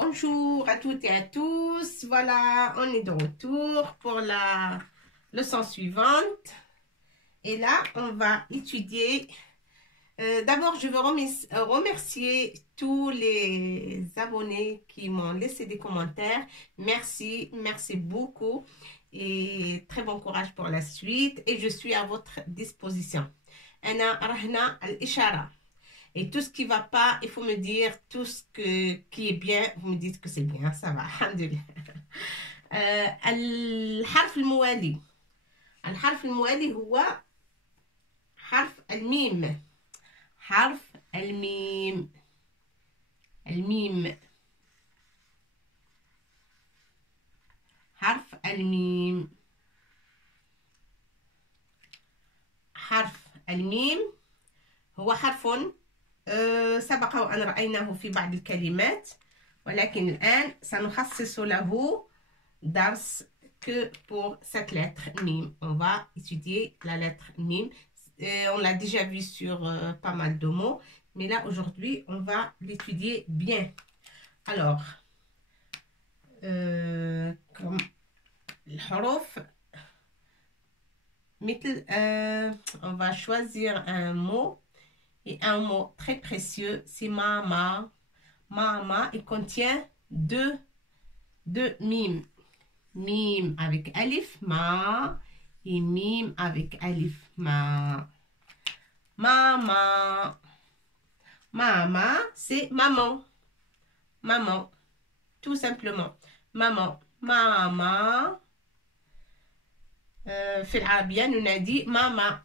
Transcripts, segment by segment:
Bonjour à toutes et à tous. Voilà, on est de retour pour la leçon suivante. Et là, on va étudier. D'abord, je veux remercier tous les abonnés qui m'ont laissé des commentaires. Merci, merci beaucoup. Et très bon courage pour la suite. Et je suis à votre disposition. Ana Rahna al-Ishara. Et tout ce qui ne va pas, il faut me dire tout ce qui est bien. Vous me dites que c'est bien, ça va. Alhamdulillah. الحرف الموالي. الحرف الموالي هو حرف الميم. حرف الميم. الميم. حرف الميم. حرف الميم هو حرف سبق وأن رأيناه في بعض الكلمات، ولكن الآن سنخصص له درس que pour cette lettre mime. On va étudier la lettre mime. On l'a déjà vu sur pas mal de mots, mais là aujourd'hui on va l'étudier bien. Alors, comme الحروف مثل on va choisir un mot. Et un mot très précieux, c'est mama. Mama, il contient deux mimes. Mime avec alif, ma. Et mime avec alif, ma. Mama. Mama, c'est maman. Maman. Tout simplement. Maman. Mama. في العربية ننادي ماما.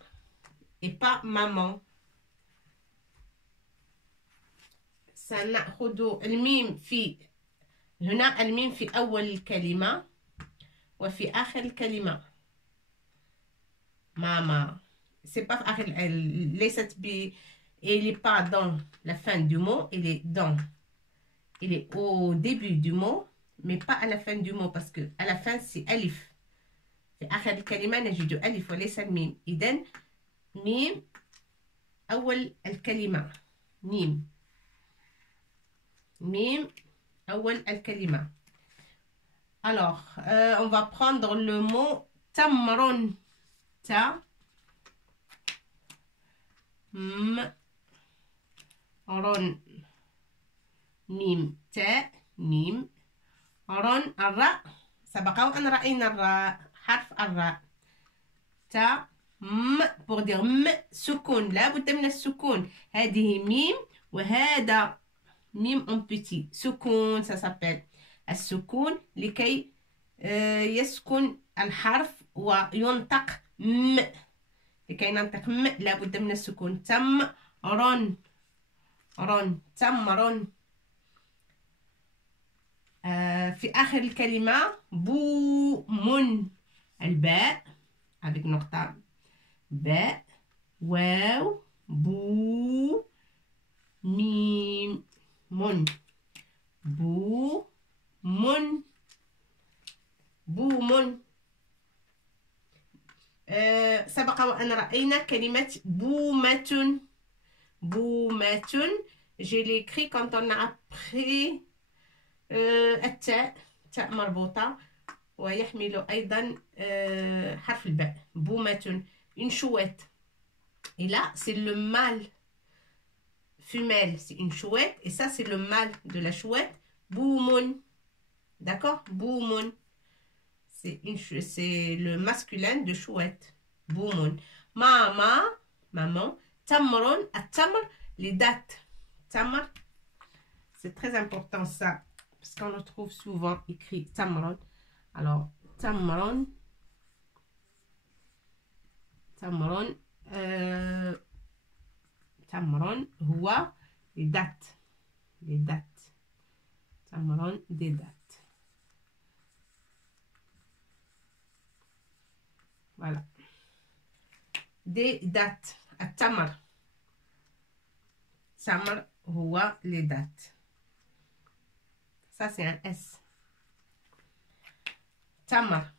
Et pas maman. سنأخذ الميم في هنا. الميم في أول الكلمة وفي آخر الكلمة. ماما c'est pas آخر ليست ب il est pas dans la fin du mot, il est au début du mot mais pas à la fin du mot parce que à la fin c'est ألف. في آخر الكلمة نجد ألف وليس الميم. إذن ميم أول الكلمة. ميم ميم أول الكلمة. Alors, on va prendre le mot tamron. Ta m ron ميم تا ميم رون الراء. سبق وأن رأينا الراء حرف الراء. تا م pour dire م سكون. لا بد من السكون. هذه ميم وهذا ميم en petit. سكون ça s'appelle السكون لكي يسكن الحرف وينطق م. لكي ننطق م لابد من السكون. تم رون رون تمرون. في آخر الكلمة بوم. الباء avec نقطة باء واو بو ميم من. بو من بوم. سبق وأن رأينا كلمة بومة. بومة. Je l'ai écrit quand on a appris التاء. تاء مربوطة ويحمل أيضا حرف الباء. بومة. Une chouette. Et là c'est le mâle. Femelle, c'est une chouette. Et ça, c'est le mâle de la chouette. Boumoun. D'accord? Boumoun. C'est le masculin de chouette. Boumoun. Mama. Maman. Tamron. À tamr, les dates. Tamr. C'est très important ça. Parce qu'on le trouve souvent écrit tamron. Alors, tamron. Tamron. تمرن هو les dates. Les dates. تمرن des dates. Voilà. Des dates. التمر. تمر هو les dates. Ça c'est un S. تمر.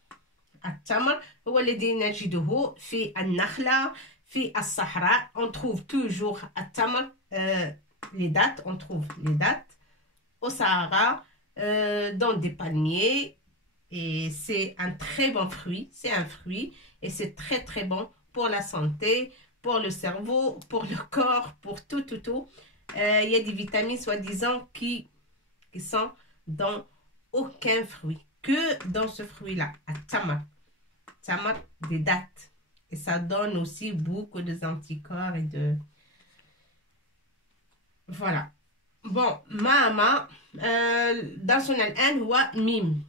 التمر هو الذي نجده في النخلة. في الصحراء on trouve toujours التمر. Les dates, on trouve les dates au Sahara, dans des paniers. Et c'est un très bon fruit. C'est un fruit et c'est très très bon pour la santé, pour le cerveau, pour le corps, pour tout, tout, tout. Il y a des vitamines soi-disant qui sont dans aucun fruit, que dans ce fruit-là, à tamar. Tamar, des dattes. Et ça donne aussi beaucoup d'anticorps et de... Voilà. bon ماما درسنا الآن هو ميم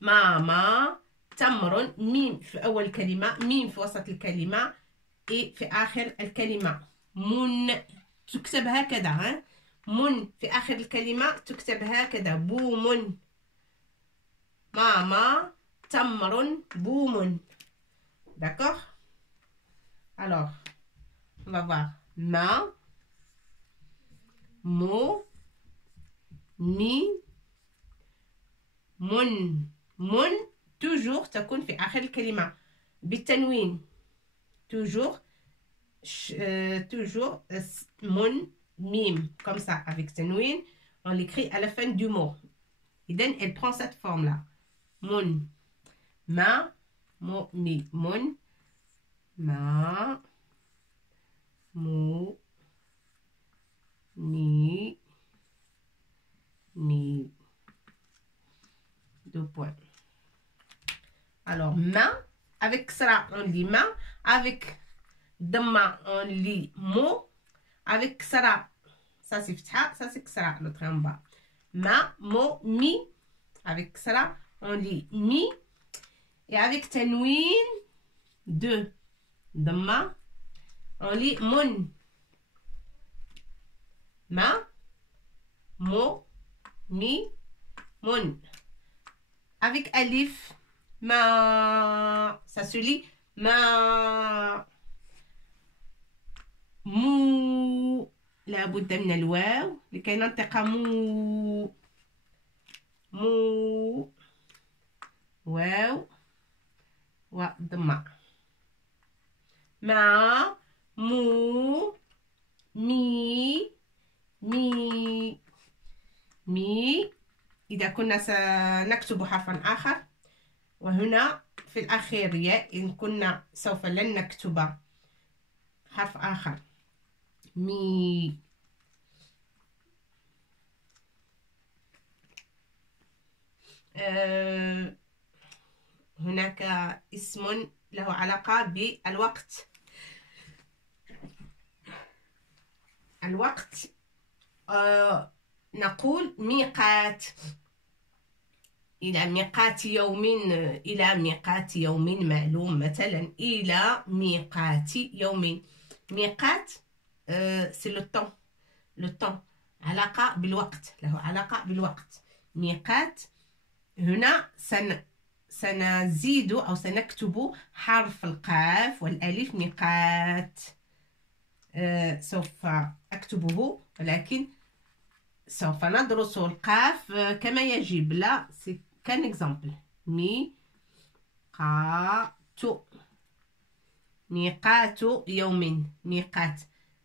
ماما تمر ميم في أول كلمة ميم في وسط الكلمة إي في آخر الكلمة من تكتب هكذا ها من في آخر الكلمة تكتب هكذا بوم ماما تمر بوم d'accord alors on va voir ma مو مي من toujours تكون في آخر الكلمة بالتنوين toujours toujours من mime comme ça avec tanwin on l'écrit à la fin du mot et then elle prend cette forme là mon ma mo mi mon ma mo mi mi deux points alors ma avec ça on lit ma avec dama on lit mo avec ça c'est فتحة ça c'est ksra l'autre en bas ma mo mi avec ça on lit mi et avec tanwin 2 dama on lit mon ma mo mi mon avec alif ma ça se lit ma مو لابد من الواو لكي ننطق مو مو واو وضمة مع مو مي مي مي إذا كنا سنكتب حرفا آخر وهنا في الأخير ياء إن كنا سوف لن نكتب حرف آخر مي هناك اسم له علاقة بالوقت الوقت نقول ميقات إلى ميقات يوم إلى ميقات يوم معلوم مثلا إلى ميقات يوم ميقات c'est le temps علاقة بالوقت له علاقة بالوقت ميقات هنا سنزيد أو سنكتب حرف القاف والألف ميقات سوف أكتبه ولكن سوف ندرس القاف كما يجب لا c'est qu'un exemple ميقات يوم ميقات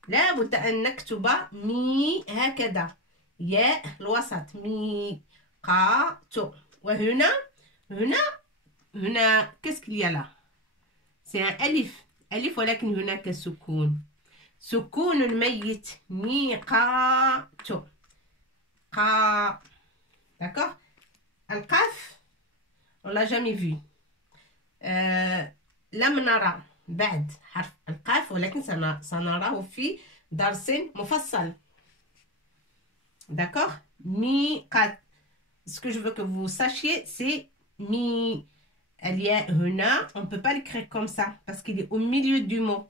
لابد أن نكتب مي هكذا ياء الوسط ميقات وهنا qu'est-ce qu'il y a là c'est un ألف ولكن هناك سكون الميت ميقات d'accord القاف on l'a jamais vu لم نرى بعد حرف القاف ولكن سنراه في درس مفصل d'accord ميقات ce que je veux que vous sachiez c'est mi الياء هنا on peut pas l'écrire comme ça parce qu'il est au milieu du mot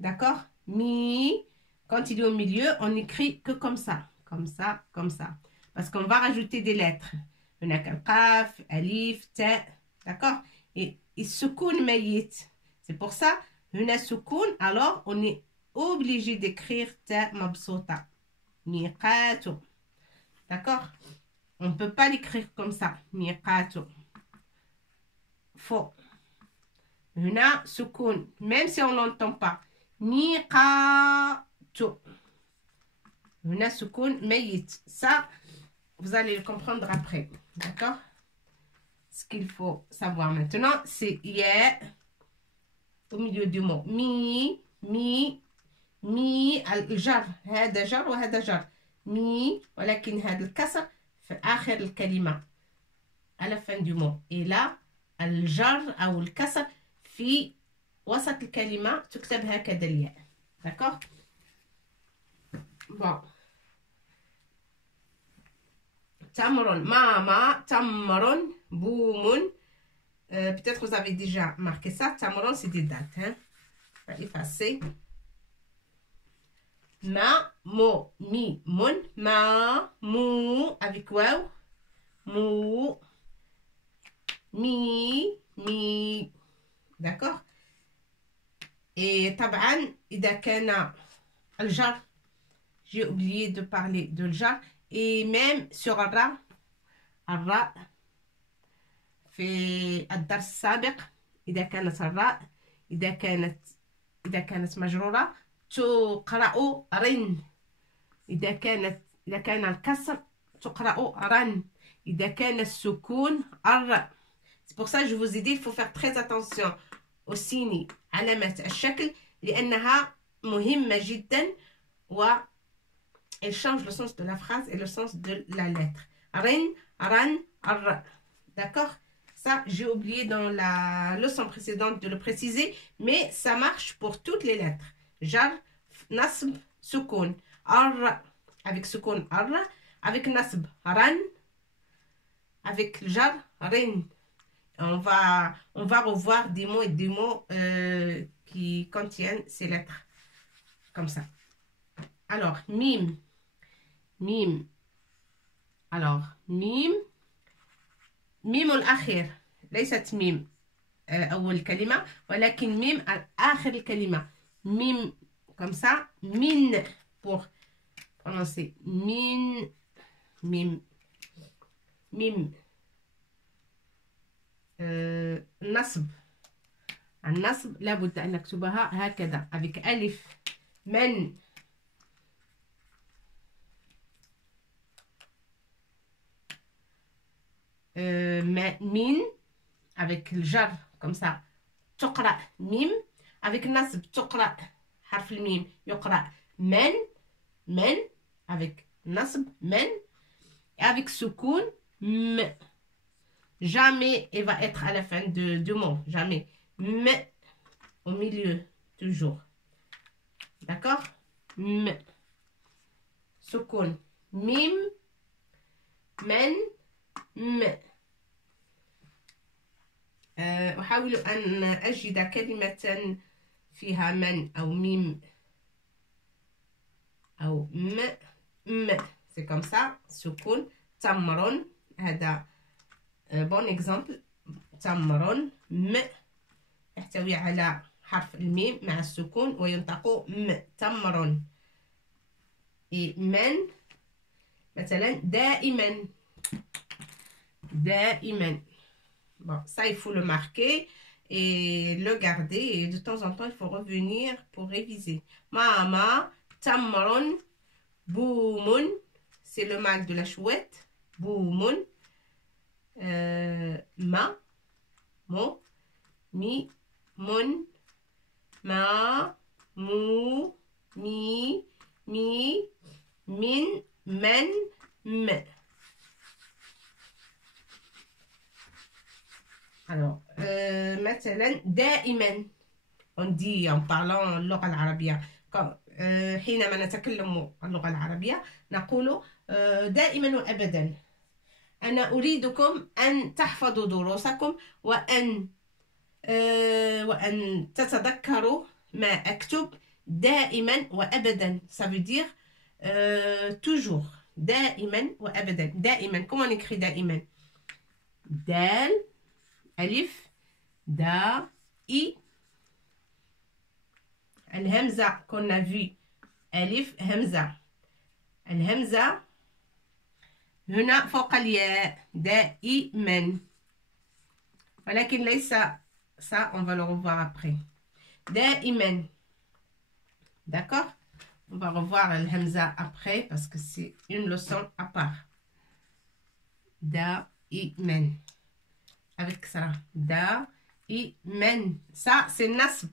d'accord mi quand il est au milieu on écrit que comme ça parce qu'on va rajouter des lettres هناك القاف ألف تاء d'accord et السكون ميت c'est pour ça هنا سكون alors on est obligé d'écrire تاء مبسوطة ميقات d'accord on peut pas l'écrire comme ça ميقات faux هنا سكون même si on l'entend pas ميقات هنا سكون ميت ça vous allez le comprendre après. D'accord? Ce qu'il faut savoir maintenant, c'est yeah au milieu du mot. Mi, الجر هذا جر وهذا جر مي ولكن هذا الكسر في آخر الكلمة à la fin du mot. Et là الجر أو الكسر في وسط الكلمة تكتب هكذا الياء. D'accord? Bon. تمر ماما تمر بوم. Peut-être vous avez déjà marqué ça. Tamaron, c'est des dates. Hein? On va effacer. Ma, mo, mi, mon. Ma, mou, avec waouh. Mou. Mi. D'accord? Et طبعا إذا كان الجر, j'ai oublié de parler de الجر. Et même sur الراء في الدرس السابق إذا كانت الراء إذا كانت مجرورة تقرأ رن. إذا كان الكسر تقرأ رن. إذا كان السكون الر. C'est pour ça que je vous ai dit il faut faire très attention au signe علامات الشكل لأنها مهمة جدا و elle change le sens de la phrase et le sens de la lettre. Rin, ran, ar. D'accord? Ça, j'ai oublié dans la leçon précédente de le préciser, mais ça marche pour toutes les lettres. Jar, nasb, sukun. Ar, avec sukun, ar. Avec nasb, ran. Avec jar, rin. On va revoir des mots et des mots qui contiennent ces lettres. Comme ça. Alors, mim. Alors, mim الأخير ليست ميم أول الكلمة ولكن ميم آخر الكلمة. ميم comme ça. Min pour prononcer. Mim. النصب لابد أن نكتبها هكذا avec ألف. من min avec le jar comme ça تقرأ mim avec nasb تقرأ حرف الميم يقرأ من avec nasb men et avec soukoun m. Jamais elle va être à la fin de mot, jamais. Mais au milieu toujours. D'accord? M. soukoun mim men م. أحاول أن أجد كلمة فيها من أو ميم أو م. c'est comme ça. سكون. تمر هذا bon exemple. تمر م يحتوي على حرف الميم مع السكون وينطق م. تمر. من مثلا دائما. Bon, ça il faut le marquer et le garder et de temps en temps il faut revenir pour réviser. Mama, tamron, boumoun, c'est le mâle de la chouette. Boumoun. Ma, mo, mi, mon, ma, mou, mi, min, men, me. Alors, مثلا دائما on dit en parlant اللغة العربية حينما نتكلم اللغة العربية نقول دائما وأبدا أنا أريدكم أن تحفظوا دروسكم وأن تتذكروا ما أكتب دائما وأبدا. Ça veut dire toujours. دائما وأبدا. دائما. Comment on écrit دائما? دال ألف دا إي. الهمزة كنا في ألف همزة. الهمزة هنا فوق الياء دائما ولكن ليس ça on va le revoir après. دائما. D'accord? On va revoir الهمزة après parce que c'est une leçon à part. دائما avec ça دائما ça c'est nasb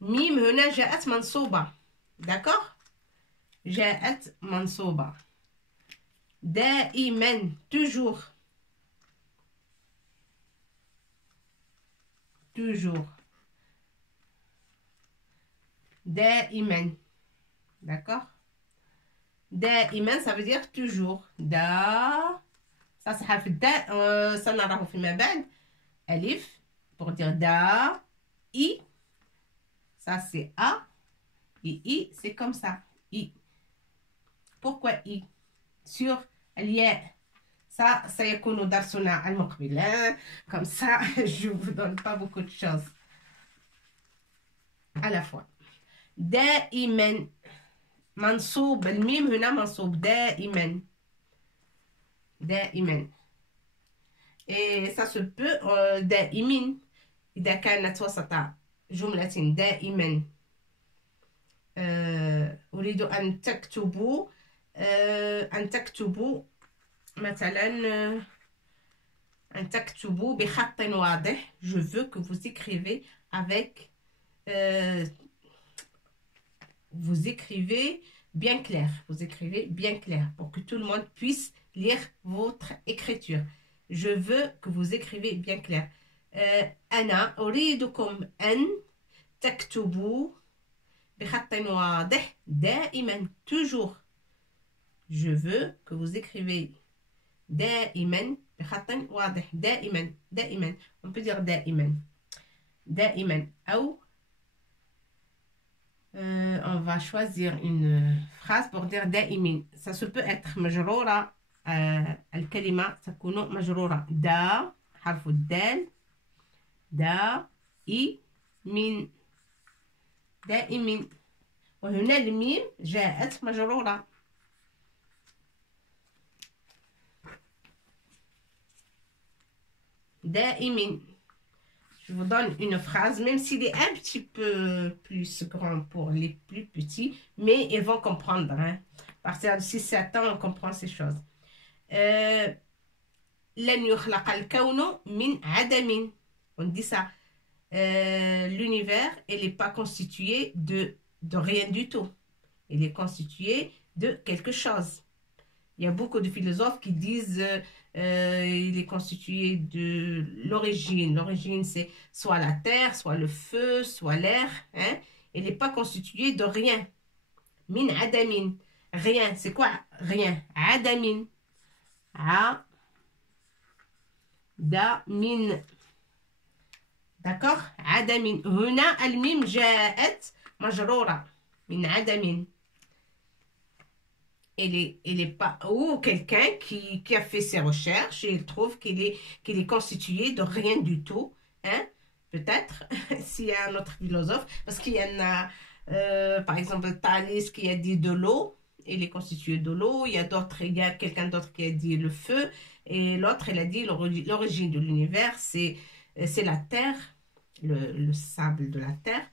ميم هنا جاءت منصوبة d'accord جاءت منصوبة دائما toujours toujours دائما d'accord دائما ça veut dire toujours ça c'est حرف الداء سنراه فيما بعد ألف pour dire da i ça c'est a et i c'est comme ça i pourquoi i sur الياء ça سيكون درسنا المقبل comme ça je vous donne pas beaucoup de choses à la fois دائما منصوب الميم هنا منصوب دائما دائما et ça se peut دائمين إذا كانت وسط جملة دائما أريد أن تكتبوا مثلا أن تكتبوا بخط واضح je veux que vous écrivez avec vous écrivez bien clair pour que tout le monde puisse lire votre écriture. Je veux que vous écrivez bien clair. أنا أريدكم أن تكتبوا بخط واضح دائما toujours. Je veux que vous écrivez دائما بخط واضح دائما on peut dire دائما أو on va choisir une phrase pour dire دائمين. Ça se peut être مجرورة الكلمة تكون مجرورة دا حرف الدال دائمين وهنا الميم جاءت مجرورة دائمين. Je vous donne une phrase, même s'il est un petit peu plus grand pour les plus petits, mais ils vont comprendre. Hein. À partir de 6-7 ans, on comprend ces choses. لن يخلق الكون من عدم. On dit ça. L'univers, il n'est pas constitué de rien du tout. Il est constitué de quelque chose. Il y a beaucoup de philosophes qui disent il est constitué de l'origine. L'origine, c'est soit la terre, soit le feu, soit l'air. Hein? Il n'est pas constitué de rien. Min adamin. Rien. C'est quoi rien? Adamin. Adamin. D'accord? Adamin. هنا الميم جاءت مجرورة من عدم. Il est pas, ou quelqu'un qui a fait ses recherches et il trouve qu'il est constitué de rien du tout, hein? Peut-être, s'il y a un autre philosophe, parce qu'il y en a, par exemple, Thalès qui a dit de l'eau, il est constitué de l'eau, il y a quelqu'un d'autre qui a dit le feu, et l'autre, il a dit l'origine de l'univers, c'est la terre, le sable de la terre,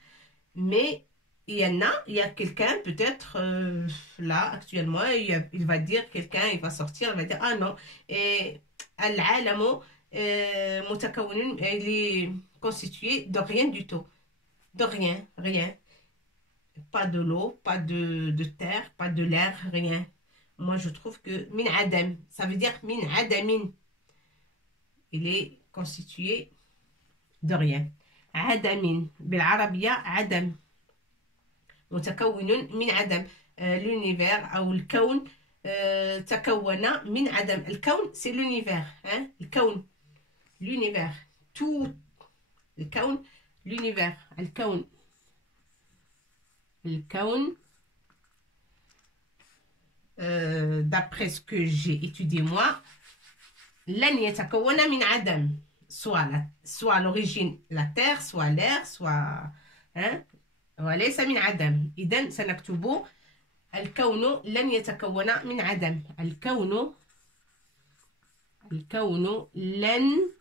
mais il y a quelqu'un, peut-être, là, actuellement, il va dire, il va sortir, il va dire, ah non, et al-alamu mutakawwinun, il est constitué de rien du tout. De rien. Pas de l'eau, pas de terre, pas de l'air, rien. Moi, je trouve que min adam, ça veut dire min adamin. Il est constitué de rien. Adamin. Bil-arabia, adam. متكون من عدم l'univers أو الكون تكون من عدم. الكون c'est l'univers hein? الكون l'univers tout الكون l'univers الكون d'après ce que j'ai étudié moi لن يتكون من عدم soit l'origine la terre soit l'air soit hein? وليس من عدم. إذن سنكتب الكون لن يتكون من عدم. الكون لن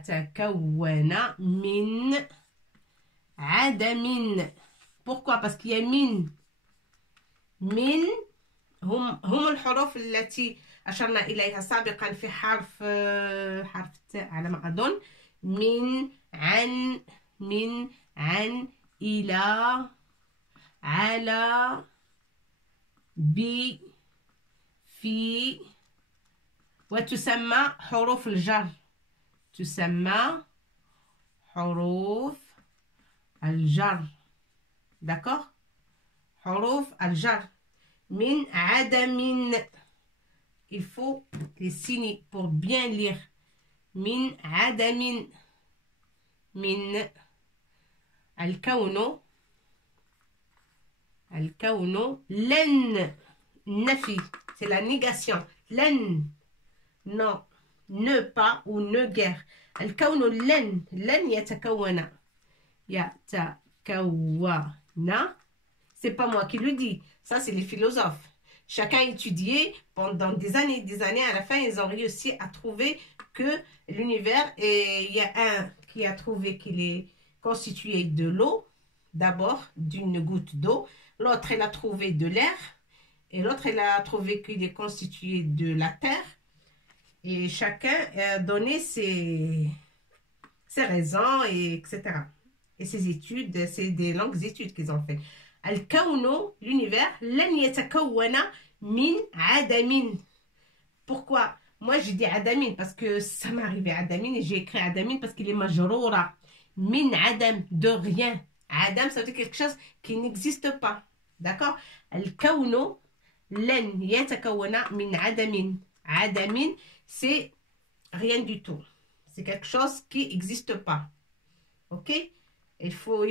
يتكون من عدم. Pourquoi? Parce qu'il y a min من هم الحروف التي أشرنا إليها سابقا في حرف التاء على ما أظن. من عن إلى على في وتسمى حروف الجر. تسمى حروف الجر. d'accord حروف الجر. من عدم. il faut les signer pour bien lire. من عدم. من الكون لن. نفي c'est la négation. لن non ne pas ou ne guère. الكون لن يتكون. C'est pas moi qui le dis, ça c'est les philosophes. Chacun étudié pendant des années, à la fin ils ont réussi à trouver que l'univers, et il y a un qui a trouvé qu'il est constitué de l'eau, d'abord d'une goutte d'eau, l'autre elle a trouvé de l'air, et l'autre elle a trouvé qu'il est constitué de la terre, et chacun a donné ses raisons, et etc. Et ces études, c'est des longues études qu'ils ont fait. Al-Kawno, l'univers, lan yatakawwana min adamin. Pourquoi? Moi, j'ai dit adamin parce que ça m'est arrivé adamin et j'ai écrit adamin parce qu'il est majroura. Min adam, de rien. Adam, ça veut dire quelque chose qui n'existe pas. D'accord? Al-Kawno, lan yatakawwana min adamin. Adamin, c'est rien du tout. C'est quelque chose qui n'existe pas. Ok? Il faut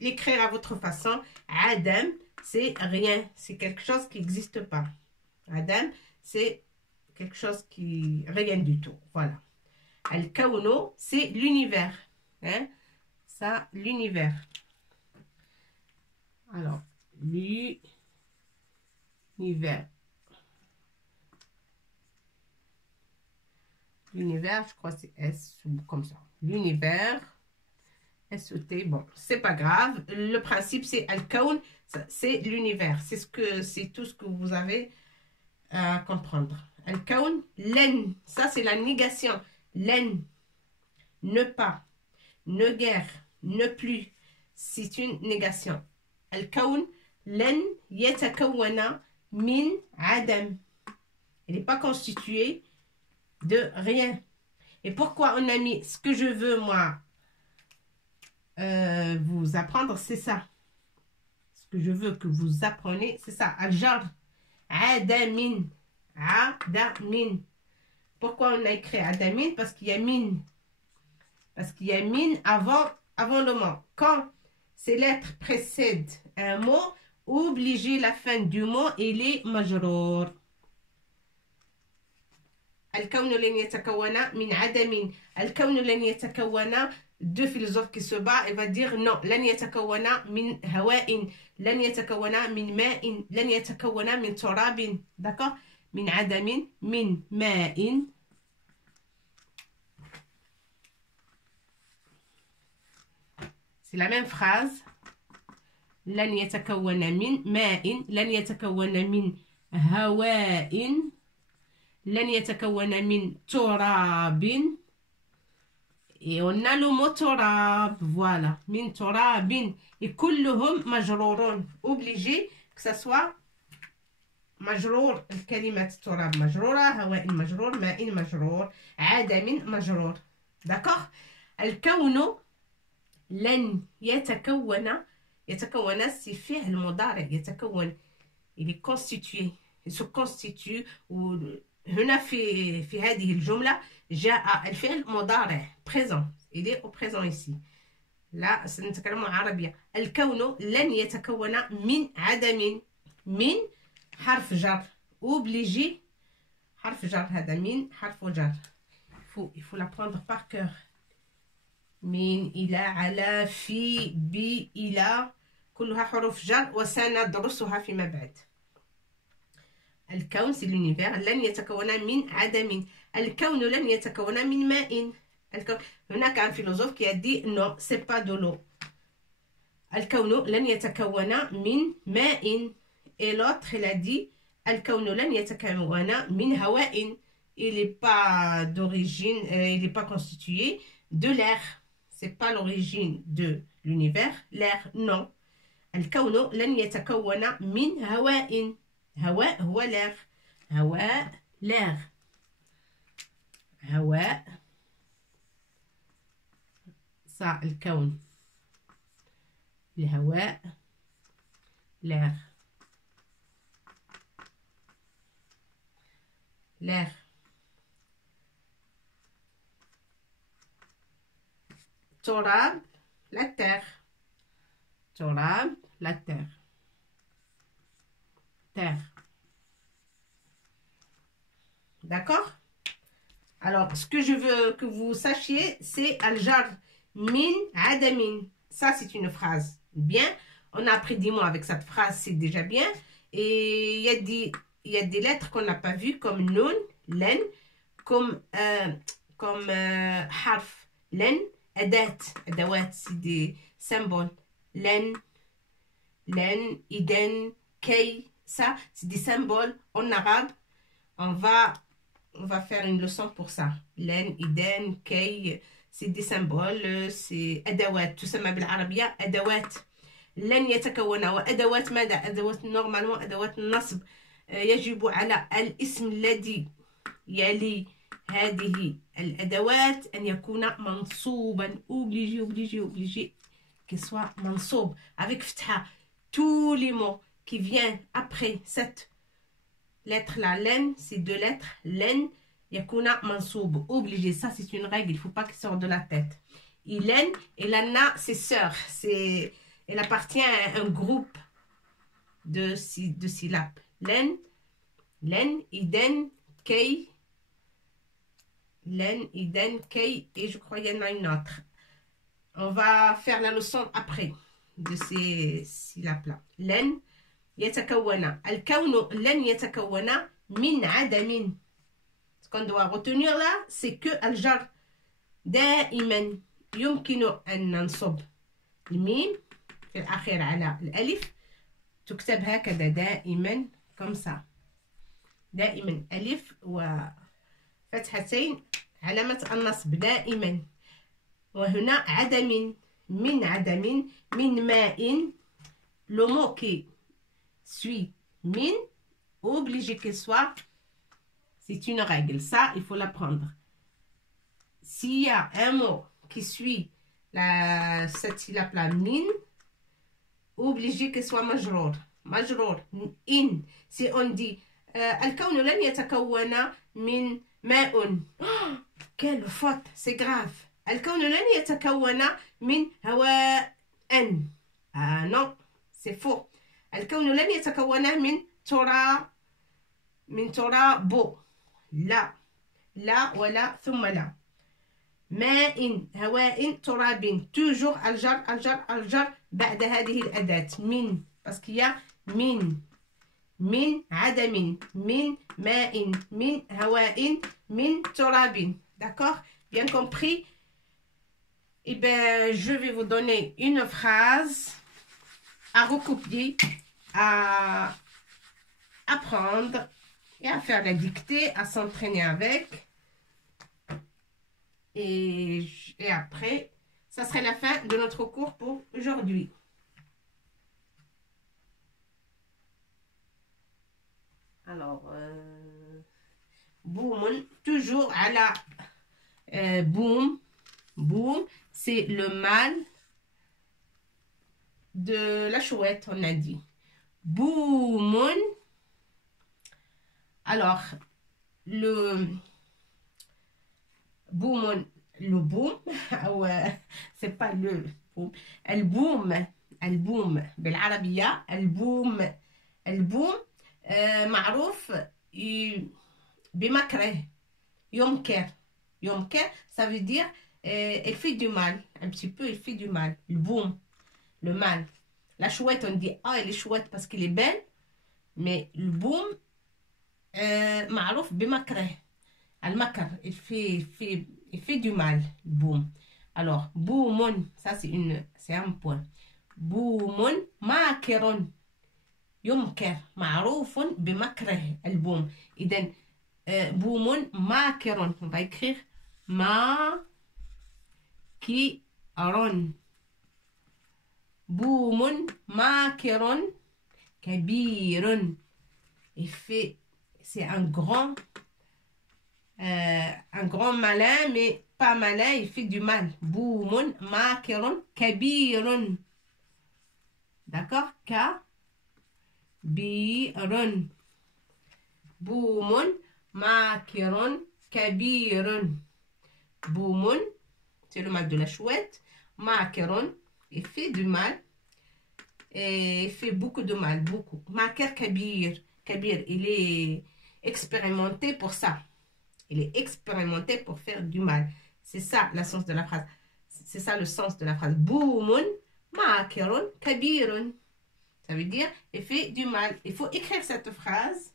l'écrire à votre façon. Adam, c'est rien. C'est quelque chose qui n'existe pas. Adam, c'est quelque chose qui... rien du tout. Voilà. Al-Kawno, c'est l'univers. Hein? Ça, l'univers. Alors, l'univers. L'univers, je crois que c'est S ou comme ça. L'univers. S-E-T, bon, c'est pas grave. Le principe, c'est Al-Kawn, c'est l'univers. C'est tout ce que vous avez à comprendre. Al-Kawn, len, ça c'est la négation. Len, ne pas, ne guère, ne plus. C'est une négation. Al-Kawn, len yatakawwana min adam. Elle n'est pas constituée de rien. Et pourquoi on a mis ce que je veux, moi, vous apprendre, c'est ça. Ce que je veux que vous appreniez, c'est ça. Al-Jar, Adamin. Adamin. Pourquoi on a écrit Adamin? Parce qu'il y a min. Parce qu'il y a min avant le mot. Quand ces lettres précèdent un mot, obligez la fin du mot et les majrour. Al-Kawn lan yatakawwana min adamin. Al-Kawn lan yatakawwana. Deux philosophes qui se battent, il va dire non. Lan yatakawwana min hawa'in. Lan yatakawwana min ma'in. Lan yatakawwana min turabin. D'accord? Min adamin, min ma'in. C'est la même phrase. Lan yatakawwana min ma'in. Lan yatakawwana min hawa'in. Lan yatakawwana min turabin. Et on a le mot turab, voilà, min turabin. Et kulluhum majrourun. Obligé que ça soit majrour. الكلمة turab majroura, hawa'in majrour, ma'in majrour, adamin majrour. D'accord? الكون لن يتكون. يتكون c'est فعل مضارع. يتكون. Il est constitué. Il se constitue. ou هنا في هذه الجملة جاء الفعل مضارع présent. Il est au présent ici. لا سنتكلم عربية. الكون لن يتكون من عدم. من حرف جر. obligé. حرف جر هذا من حرف جر. Il faut l'apprendre par cœur. من إلى على في بي إلى كلها حروف جر وسندرسها فيما بعد. الكون c'est l'univers. لن يتكون من عدم. الكون لن يتكون من ماء. الكون هناك un philosophe qui a dit non, c'est pas de l'eau. الكون لن يتكون من ماء. et l'autre, elle a dit الكون لن يتكون من هواء. Il n'est pas d'origine, il n'est pas constitué de l'air. C'est pas l'origine de l'univers, l'air, non. الكون لن يتكون من هواء. هواء هو l'air. هواء l'air. هواء ça الكون. الهواء l'air. L'air. Torab, la terre. Torab, la terre. Terre. D'accord? Alors, ce que je veux que vous sachiez, c'est al-jar min adamin. Ça, c'est une phrase. Bien. On a appris 10 mots avec cette phrase, c'est déjà bien. Et il y a des lettres qu'on n'a pas vues, comme nun, len, comme harf, len, adat. Adawat, c'est des symboles. Len, iden, kay. Ça, c'est des symboles en arabe. On va faire une leçon pour ça. Len, iden, kay, c'est des symboles, c'est adawat. Tout ça, bil arabia, adawat. لن يتكون وأدوات ماذا؟ أدوات نورمالمون أدوات النصب. يجب على الاسم الذي يلي هذه الأدوات أن يكون منصوبا. obligé qu'il soit منصوب avec فتحة. Tous les mots qui viennent après cette lettre là, len, c'est 2 lettres, len, يكون منصوب, obligé. Ça c'est une règle, il ne faut pas qu'il sorte de la tête. Ilen et Lana, c'est sœur, elle appartient à un groupe de syllabes. Len, iden, kay. Len, iden, kay. Et je crois qu'il y en a une autre. On va faire la leçon après de ces syllabes-là. Len, yatakawana. Al-kawnu, len yatakawana min adamin. Ce qu'on doit retenir là, c'est que al-jar da'iman yumkinu an nansub al-mim في الأخير على الألف تكتب هكذا دائما comme ça. دائما ألف وفتحتين علامة النصب دائما. وهنا عدم من عدم من ماء. Le mot qui suit min, obligé qu'il soit, c'est une règle. Ça, il faut l'apprendre. S'il y a un mot qui suit cette syllabe-là, min, obligé que soit majrour. Majrour. In. Si on dit الكون لن يتكون من ماء. Quelle faute. C'est grave. الكون لن يتكون من هواء. Ah non. C'est faux. الكون لن يتكون من تراب. لا ولا ثم لا. ماء هواء تراب. toujours الجر بعد هذه الأداة من, parce qu'il y a من عدم, من ماء, من هواء, من تراب. D'accord? Bien compris? Eh bien, je vais vous donner une phrase à recopier, à apprendre et à faire la dictée, à s'entraîner avec. Et après, ça serait la fin de notre cours pour aujourd'hui. Alors, boum, toujours à la boum, c'est le mâle de la chouette, on a dit. Boumoun. Alors, le boum, c'est pas le boum. البوم بالعربية البوم معروف بمكره. يمكر ça veut dire elle fait du mal un petit peu, elle fait du mal. Le mal. La chouette, on dit elle est chouette parce qu'elle est belle, mais le boum معروف بمكره. المكر, il fait du mal. Boum. Alors, boumoun, ça c'est un point. Boumoun, makeron. يمكر معروف بمكره البوم. إذن بوم ماكر. On va écrire ماكر. بوم ماكر كبير. Il fait, c'est un grand malin, mais pas malin, il fait du mal. بوم ماكر كبير. D'accord? كبير. بوم ماكر كبير. بوم, c'est le mal de la chouette. ماكر, il fait du mal. Et il fait beaucoup de mal, beaucoup. ماكر كبير. كبير, il est expérimenté pour ça. Il est expérimenté pour faire du mal. C'est ça le sens de la phrase. C'est ça le sens de la phrase. بوم ماكر كبير. Ça veut dire, il fait du mal. Il faut écrire cette phrase.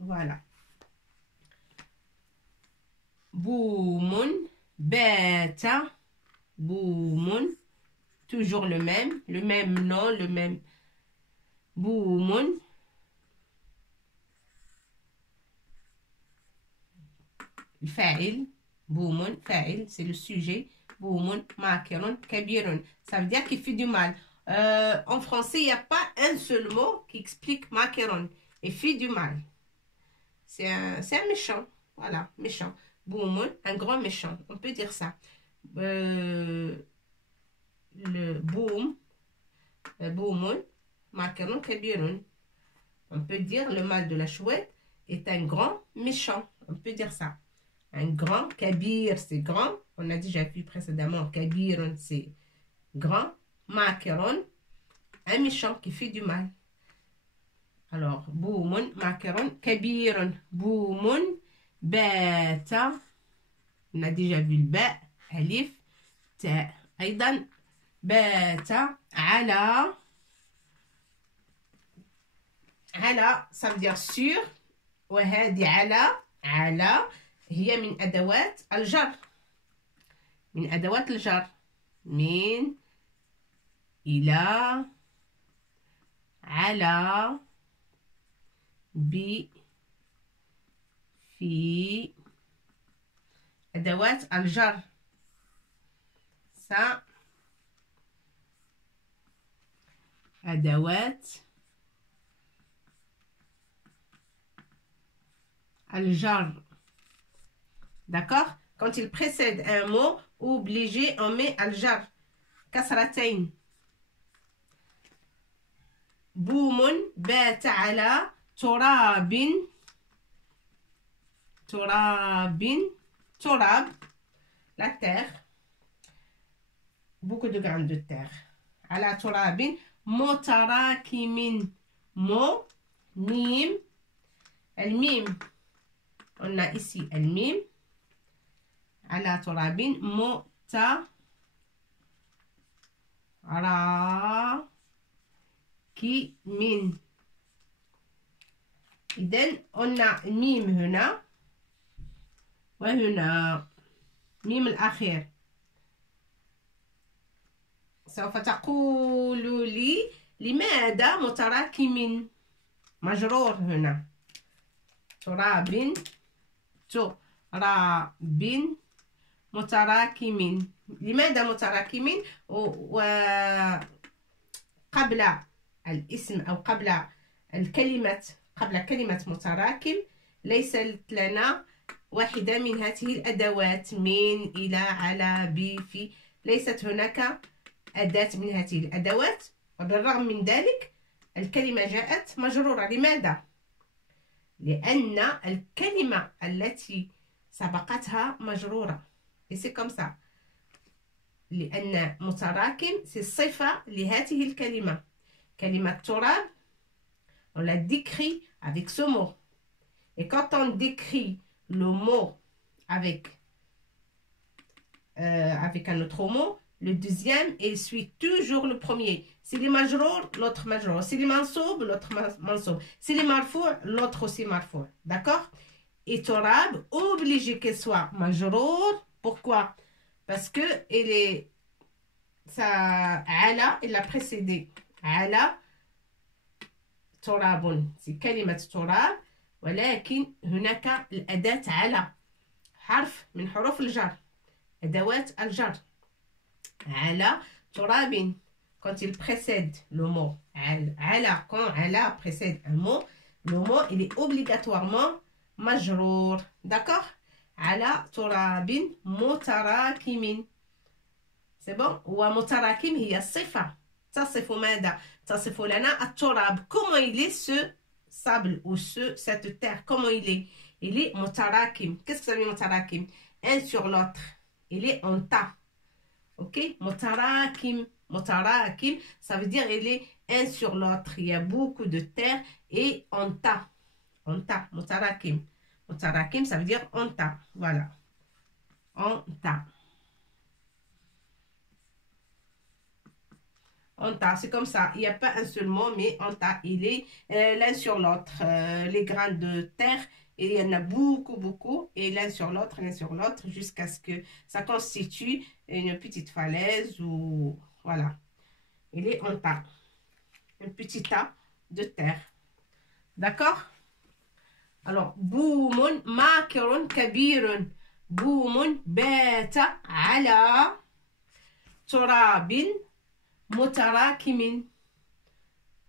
Voilà. بوم بات. بوم. Toujours le même nom, le même. بوم. الفاعل. بوم فاعل, c'est le sujet. بوم ماكر كبير. Ça veut dire qu'il fait du mal. En français, il n'y a pas un seul mot qui explique ماكر. Il fait du mal. C'est un méchant. Voilà, méchant. Boum, un grand méchant. On peut dire ça. Le boum. Boum. Makaron kabirun. On peut dire le mal de la chouette est un grand méchant. On peut dire ça. Un grand. Kabir, c'est grand. On a déjà vu précédemment. Kabirun, c'est grand. Makaron, un méchant qui fait du mal. Alors, بوم ماكر كبير. بوم بات. On a déjà vu le باء. ألف تاء. أيضا بات على. على ça veut dire sur. وهذه على هي من أدوات الجر. من أدوات الجر. من إلى على في أدوات الجر. ça أدوات الجر. D'accord? Quand il précède un mot, obligé, on met الجر. كسرتين. بوم بات على تراب. تراب, la terre. Beaucoup de grains de terre. على تراب متراكم. ميم. الميم. On a ici الميم. على تراب متراكم. إذن on a ميم هنا وهنا ميم الأخير. سوف تقول لي لماذا متراكم؟ مجرور هنا. تراب متراكم. لماذا متراكم؟ وقبل الاسم أو قبل كلمة متراكم ليست لنا واحدة من هذه الأدوات. من إلى على في. ليست هناك أداة من هذه الأدوات. وبالرغم من ذلك الكلمة جاءت مجرورة. لماذا؟ لأن الكلمة التي سبقتها مجرورة. Et c'est comme ça. لأن متراكم c'est صفة لهذه الكلمة. كلمة تراب on la décrit avec ce mot. Et quand on décrit le mot avec un autre mot, le deuxième, il suit toujours le premier. S'il est majrour, l'autre majrour. S'il est mansoub, l'autre mansoub. S'il est marfou, l'autre aussi marfou. D'accord? Et torab, obligé qu'il soit majrour. Pourquoi? Parce que il est ça, على, il a précédé. على تراب. c'est كلمة تراب ولكن هناك الأداة على. حرف من حروف الجر. أدوات الجر. على تراب. Quand il précède le mot على, quand على précède un mot, le mot il est obligatoirement مجرور. D'accord? على تراب متراكم. C'est bon? ومتراكم هي الصفة. تصف ماذا؟ تصف لنا التراب. Comment il est ce sable ou cette terre? Comment il est? Il est متراكم. Qu'est-ce que ça veut dire متراكم? Un sur l'autre. Il est en tas. Ok? متراكم. متراكم, ça veut dire il est un sur l'autre. Il y a beaucoup de terre et en tas. En tas. متراكم. متراكم, ça veut dire en tas. Voilà. En tas. En tas, c'est comme ça. Il n'y a pas un seul mot, mais en tas, il est l'un sur l'autre. Les grains de terre, il y en a beaucoup, beaucoup. Et l'un sur l'autre, jusqu'à ce que ça constitue une petite falaise ou... Voilà. Il est en tas. Un petit tas de terre. D'accord? Alors, بوم ماكر كبير. بوم بات على تراب متراكم.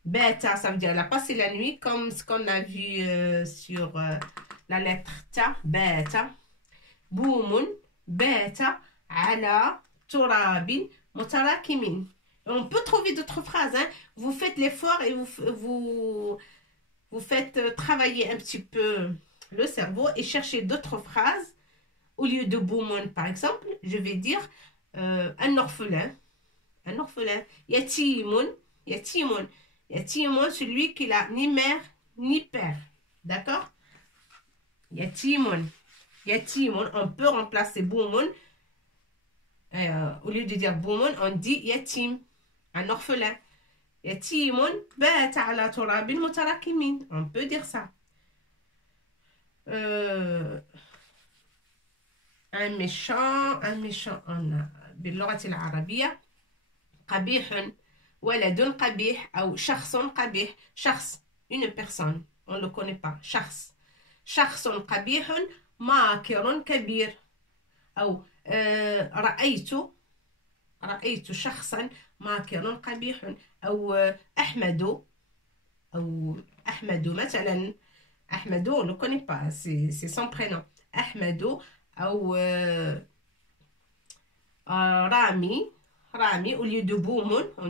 Beta, ça veut dire elle a passé la nuit, comme ce qu'on a vu sur la lettre ta. Beta. بوم بات على تراب متراكم. On peut trouver d'autres phrases. Hein. Vous faites l'effort et vous faites travailler un petit peu le cerveau et chercher d'autres phrases. Au lieu de boumoun, par exemple, je vais dire un orphelin. Un orphelin. Yatimoun. Yatimoun. Yatimoun, celui qui n'a ni mère ni père. D'accord? Yatimoun. Yatimoun. On peut remplacer boumoun. Au lieu de dire boumoun, on dit yatim. Un orphelin. Yatimun bata ala turabin mutarakimin. On peut dire ça. Un méchant en باللغة العربية قبيح. ولد قبيح أو شخص قبيح. شخص, une personne. On ne le connaît pas. شخص. شخص قبيح ماكر كبير. أو رأيت شخصا ماكر قبيح. أو أحمد مثلا. أحمد on ne le connaît pas, c'est son prénom. أحمد أو رامي. رامي au lieu de بوم on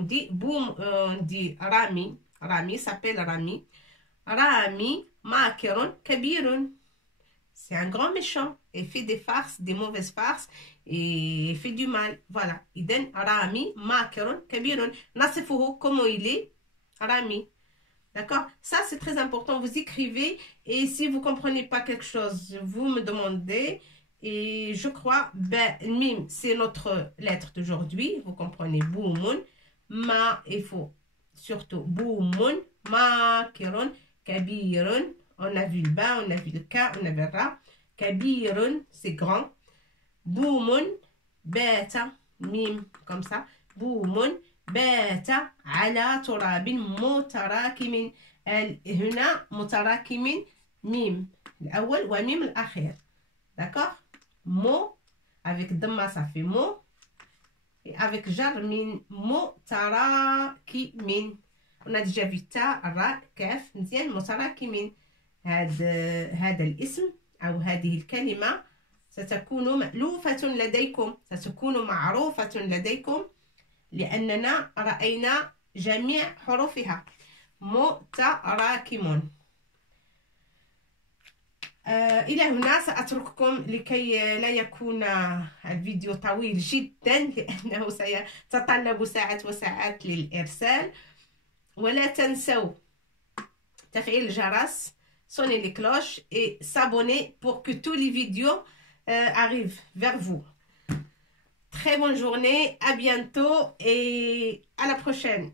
dit رامي. رامي s'appelle رامي. رامي ماكر كبير. C'est un grand méchant et fait des farces, des mauvaises farces et fait du mal. Voilà. Iden Rami Makeron Kabirun. Nasifuhu, comment il est? Rami. D'accord? Ça, c'est très important. Vous écrivez et si vous ne comprenez pas quelque chose, vous me demandez. Et je crois, mim, c'est notre lettre d'aujourd'hui. Vous comprenez? Boumoun. Ma, il faut surtout Boumoun. Makeron Kabirun. On a vu le bas, on a vu le ka, on a vu le ra. Kabirun, c'est grand. Boumoun, beta, mim, comme ça. Boumoun, beta, ala turabin mutarakimin. هنا متراكمين ميم الأول وميم الأخير. D'accord? Mo, avec dhamma, ça fait mo. Et avec jar, min, mutarakimin. On a déjà vu ta, ra, kaf, مزيان متراكمين. هذا الاسم أو هذه الكلمة ستكون مألوفة لديكم. ستكون معروفة لديكم لأننا رأينا جميع حروفها. متراكم. إلى هنا سأترككم لكي لا يكون الفيديو طويل جدا لأنه سيتطلب ساعات وساعات للإرسال. ولا تنسوا تفعيل الجرس, sonner les cloches et s'abonner pour que tous les vidéos arrivent vers vous. Très bonne journée, à bientôt et à la prochaine.